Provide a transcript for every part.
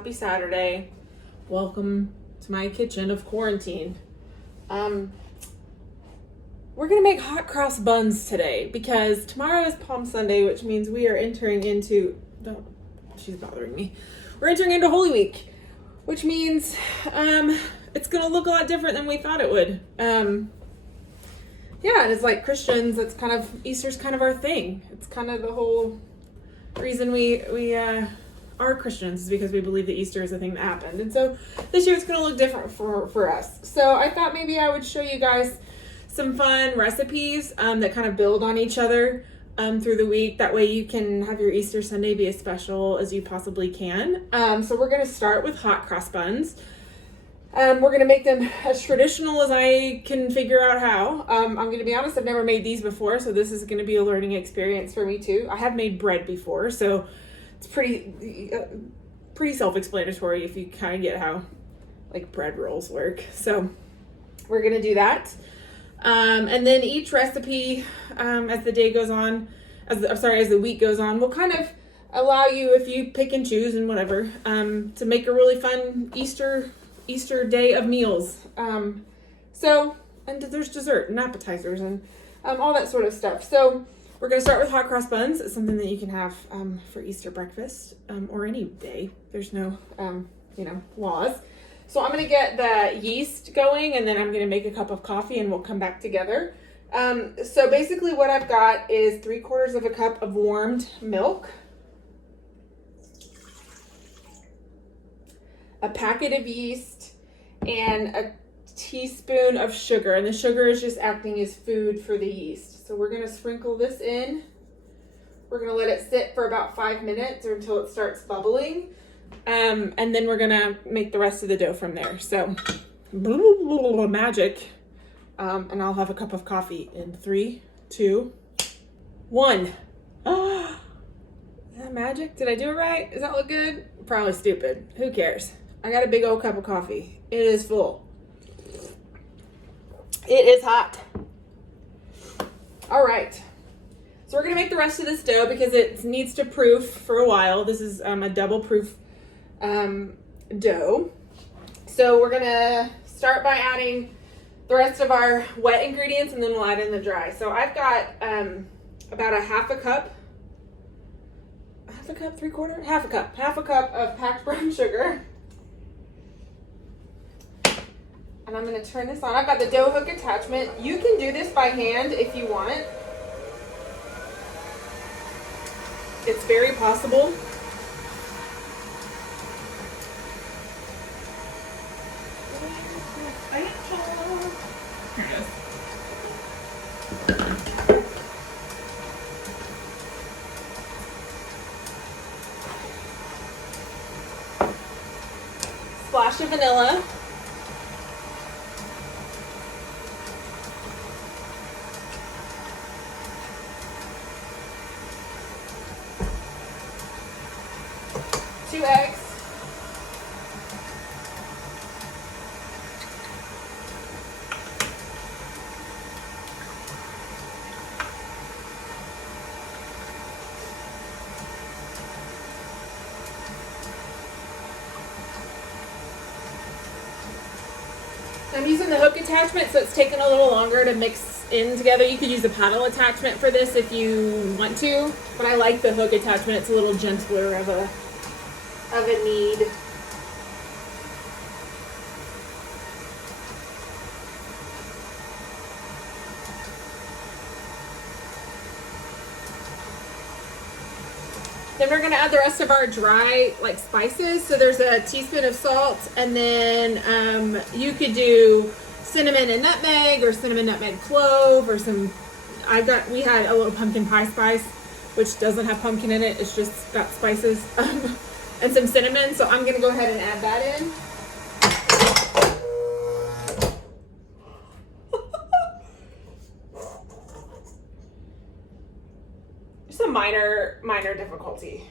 Happy Saturday. Welcome to my kitchen of quarantine. We're gonna make hot cross buns today because tomorrow is Palm Sunday, which means we are entering into, she's bothering me. We're entering into Holy Week, which means it's gonna look a lot different than we thought it would. Yeah, and it's like Christians, that's kind of, Easter's kind of our thing. It's kind of the whole reason we are Christians is because we believe that Easter is a thing that happened. And so this year it's going to look different for us. So I thought maybe I would show you guys some fun recipes that kind of build on each other through the week. That way you can have your Easter Sunday be as special as you possibly can. So we're going to start with hot cross buns. We're going to make them as traditional as I can figure out how. I'm going to be honest, I've never made these before, so this is going to be a learning experience for me too. I have made bread before, so it's pretty self-explanatory if you kind of get how like bread rolls work. So we're going to do that. And then each recipe, as the day goes on, as the week goes on, will kind of allow you, if you pick and choose and whatever, to make a really fun Easter day of meals. And there's dessert and appetizers and all that sort of stuff. So we're going to start with hot cross buns. It's something that you can have for Easter breakfast or any day. There's no laws. So I'm going to get the yeast going, and then I'm going to make a cup of coffee, and we'll come back together. So basically what I've got is 3/4 cup of warmed milk, a packet of yeast, and a teaspoon of sugar. And the sugar is just acting as food for the yeast. So we're going to sprinkle this in. We're going to let it sit for about 5 minutes or until it starts bubbling. And then we're going to make the rest of the dough from there. So, magic. And I'll have a cup of coffee in 3, 2, 1. Is that magic? Did I do it right? Does that look good? Probably stupid. Who cares? I got a big old cup of coffee. It is full. It is hot. All right. So we're going to make the rest of this dough because it needs to proof for a while. This is a double proof dough. So we're going to start by adding the rest of our wet ingredients, and then we'll add in the dry. So I've got about half a cup of packed brown sugar. And I'm going to turn this on. I've got the dough hook attachment. You can do this by hand if you want. It's very possible. Here it is. Splash of vanilla. Two eggs. I'm using the hook attachment, so it's taking a little longer to mix in together. You could use a paddle attachment for this if you want to, but I like the hook attachment. It's a little gentler of a need. Then we're going to add the rest of our dry spices. So there's a teaspoon of salt, and then you could do cinnamon and nutmeg, or cinnamon, nutmeg, clove, or we had a little pumpkin pie spice, which doesn't have pumpkin in it. It's just got spices and some cinnamon. So I'm going to go ahead and add that in. Just a minor difficulty.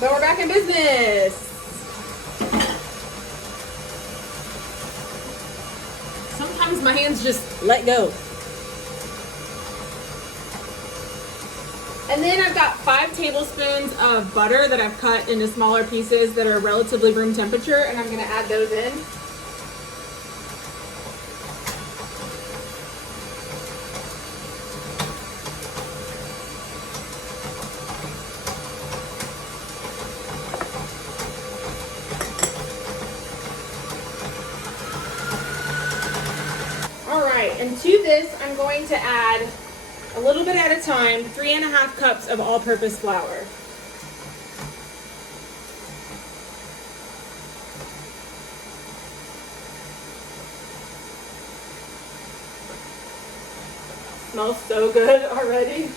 But we're back in business. Sometimes my hands just let go. And then I've got 5 tablespoons of butter that I've cut into smaller pieces that are relatively room temperature, and I'm gonna add those in. All right, and to this, I'm going to add a little bit at a time, 3½ cups of all-purpose flour. Smells so good already.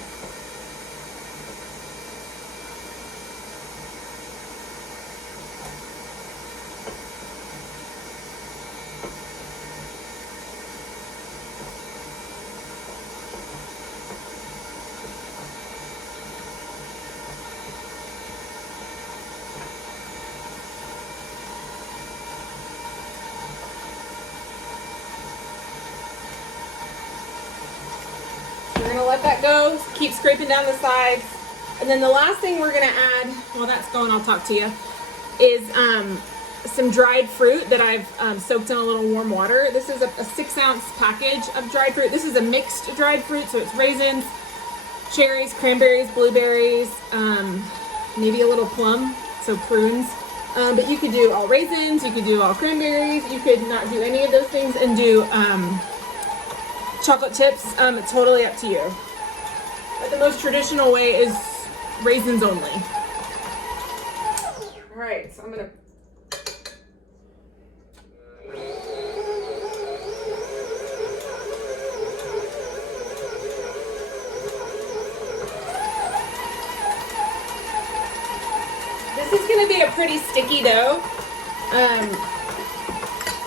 We're gonna let that go, keep scraping down the sides. And then the last thing we're gonna add, while that's going, I'll talk to you, is some dried fruit that I've soaked in a little warm water. This is a 6-ounce package of dried fruit. This is a mixed dried fruit, so it's raisins, cherries, cranberries, blueberries, maybe a little plum, so prunes. But you could do all raisins, you could do all cranberries, you could not do any of those things and do chocolate chips. It's totally up to you. But the most traditional way is raisins only. All right, so I'm gonna This is gonna be a pretty sticky dough,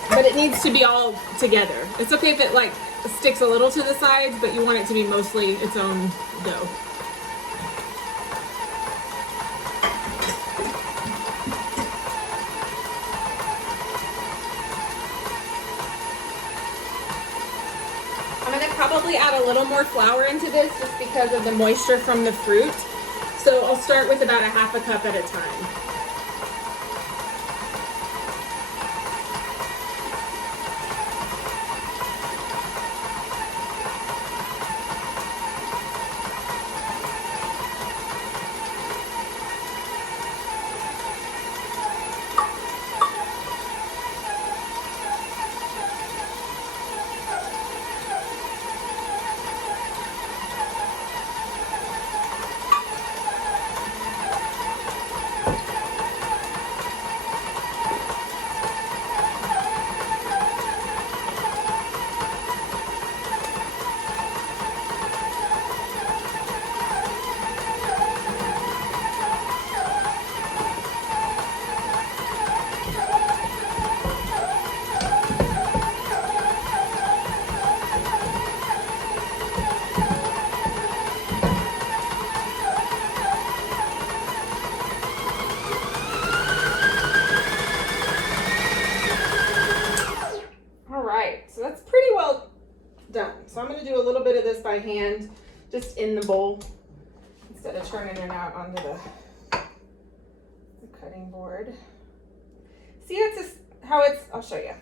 but it needs to be all together. It's okay if it like sticks a little to the sides, but you want it to be mostly its own dough. I'm gonna probably add a little more flour into this just because of the moisture from the fruit. So I'll start with about 1/2 cup at a time. So that's pretty well done. So I'm going to do a little bit of this by hand, just in the bowl, instead of turning it out onto the cutting board. See, I'll show you.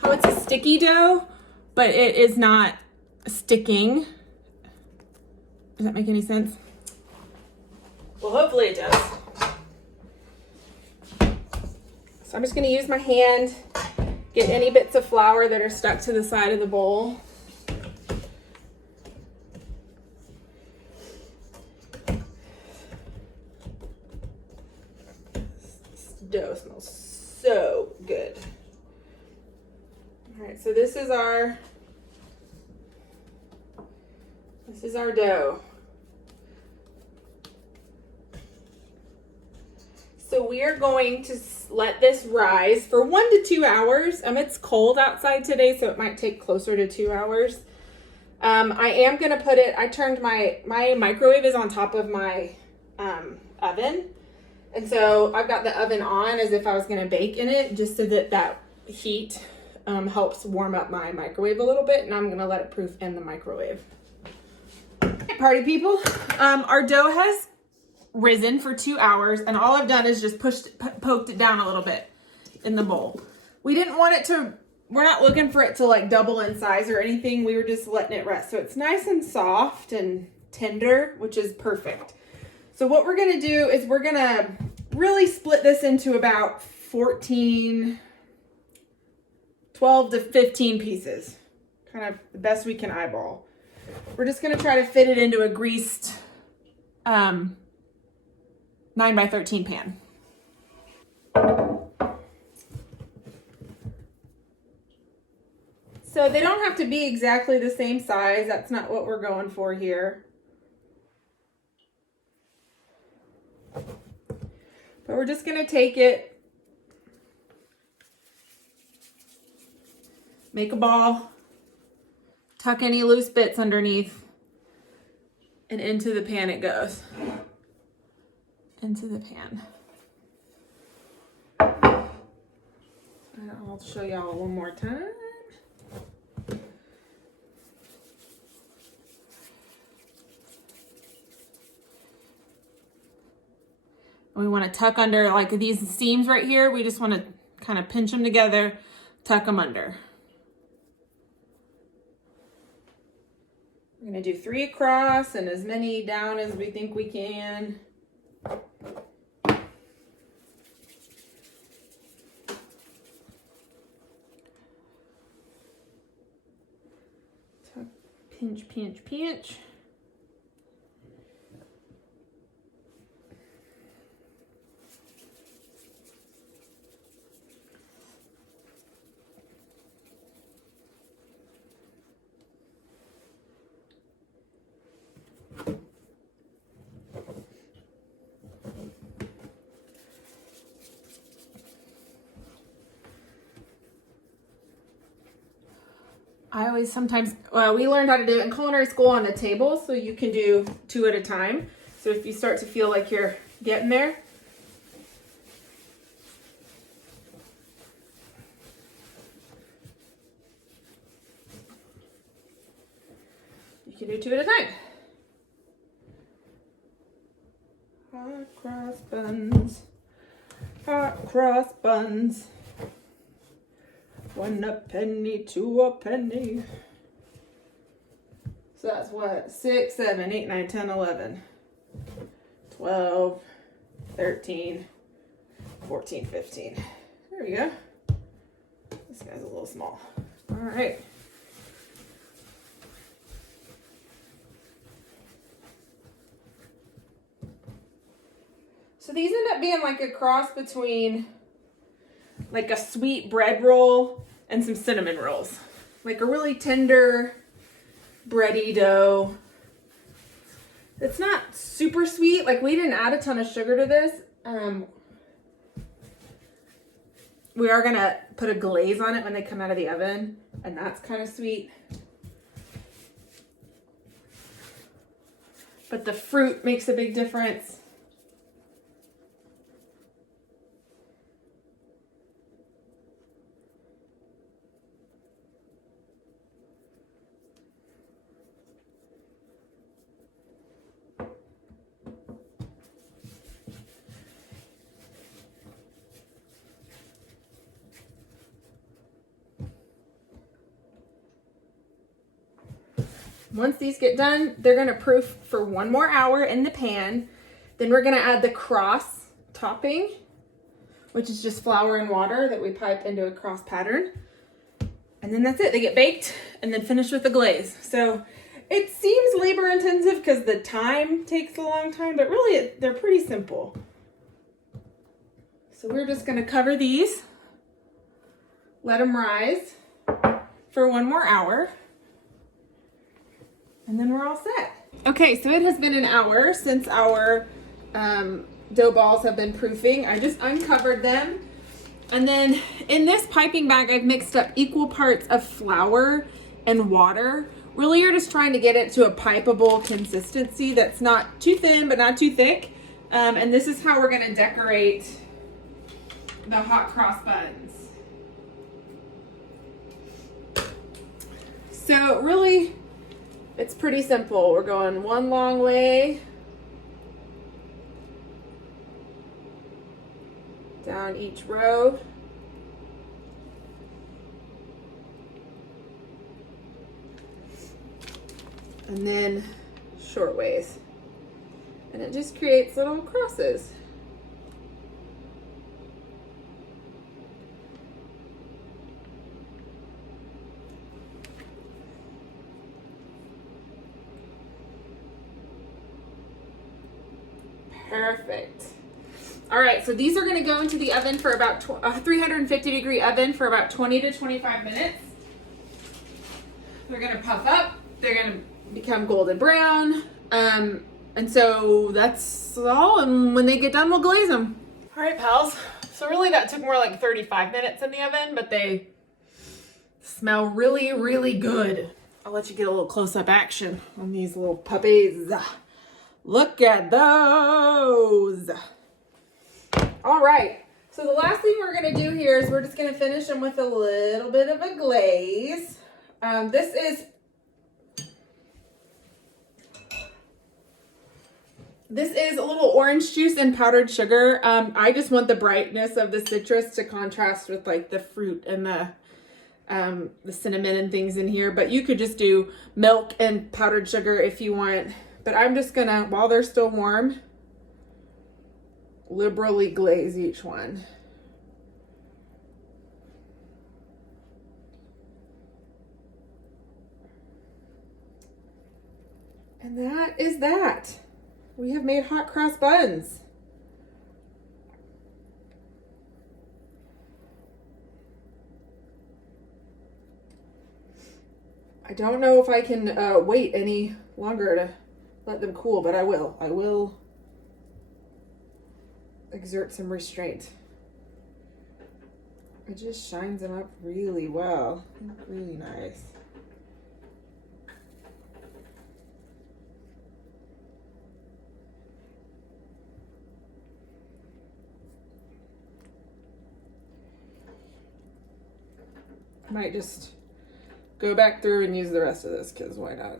How it's a sticky dough, but it is not sticking. Does that make any sense? Well, hopefully it does. So I'm just going to use my hand. Get any bits of flour that are stuck to the side of the bowl. This dough smells so good. All right, so this is our dough. So we are going to let this rise for 1 to 2 hours. It's cold outside today, so it might take closer to 2 hours. I am gonna put it, I turned my microwave is on top of my oven. And so I've got the oven on as if I was gonna bake in it, just so that heat helps warm up my microwave a little bit, and I'm gonna let it proof in the microwave. Party people, our dough has risen for 2 hours, and all I've done is just poked it down a little bit in the bowl. We didn't want it to, we're not looking for it to like double in size or anything. We were just letting it rest. So it's nice and soft and tender, which is perfect. So what we're gonna do is we're gonna really split this into about 12 to 15 pieces. Kind of the best we can eyeball. We're just gonna try to fit it into a greased 9 by 13 pan. So they don't have to be exactly the same size. That's not what we're going for here. But we're just gonna take it, make a ball, tuck any loose bits underneath, and into the pan it goes. Into the pan. I'll show y'all one more time. We want to tuck under like these seams right here. We just want to kind of pinch them together, tuck them under. We're going to do 3 across and as many down as we think we can. Tuck, pinch, pinch, pinch. I always sometimes, we learned how to do it in culinary school on the table, so you can do 2 at a time. So if you start to feel like you're getting there, you can do 2 at a time. Hot cross buns, hot cross buns. 1 a penny, 2 a penny. So that's what? 6, 7, 8, 9, 10, 11, 12, 13, 14, 15. There we go. This guy's a little small. All right. So these end up being like a cross between like a sweet bread roll and some cinnamon rolls. Like a really tender, bready dough. It's not super sweet. Like we didn't add a ton of sugar to this. We are gonna put a glaze on it when they come out of the oven, and that's kind of sweet. But the fruit makes a big difference. Once these get done, they're gonna proof for 1 more hour in the pan. Then we're gonna add the cross topping, which is just flour and water that we pipe into a cross pattern. And then that's it, they get baked and then finished with the glaze. So it seems labor intensive because the time takes a long time, but really they're pretty simple. So we're just gonna cover these, let them rise for 1 more hour. And then we're all set. Okay, so it has been an hour since our dough balls have been proofing. I just uncovered them. And then in this piping bag, I've mixed up equal parts of flour and water. Really, you're just trying to get it to a pipeable consistency that's not too thin, but not too thick. And this is how we're gonna decorate the hot cross buns. So really, It's pretty simple. We're going one long way down each row. And then short ways. And it just creates little crosses. Perfect. All right, so these are going to go into the oven for about 350-degree oven for about 20 to 25 minutes. They're going to puff up. They're going to become golden brown. And so that's all. And when they get done, we'll glaze them. All right, pals. So really that took more like 35 minutes in the oven, but they smell really, really good. I'll let you get a little close-up action on these little puppies. Look at those. All right. So the last thing we're going to do here is we're just going to finish them with a little bit of a glaze. This is a little orange juice and powdered sugar. I just want the brightness of the citrus to contrast with like the fruit and the cinnamon and things in here. But you could just do milk and powdered sugar if you want. But I'm just gonna, while they're still warm, liberally glaze each one. And that is that. We have made hot cross buns. I don't know if I can wait any longer to let them cool, but I will. I will exert some restraint. It just shines them up really well. Really nice. Might just go back through and use the rest of this because why not?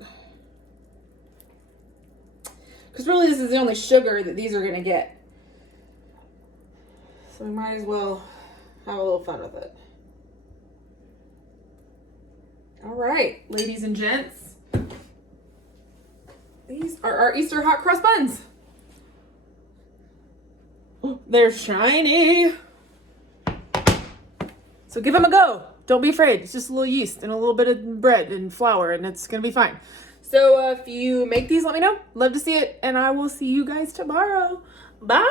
Because really this is the only sugar that these are going to get. So we might as well have a little fun with it. All right, ladies and gents. These are our Easter hot cross buns. Oh, they're shiny. So give them a go. Don't be afraid. It's just a little yeast and a little bit of bread and flour and it's going to be fine. So if you make these, let me know. Love to see it. And I will see you guys tomorrow. Bye.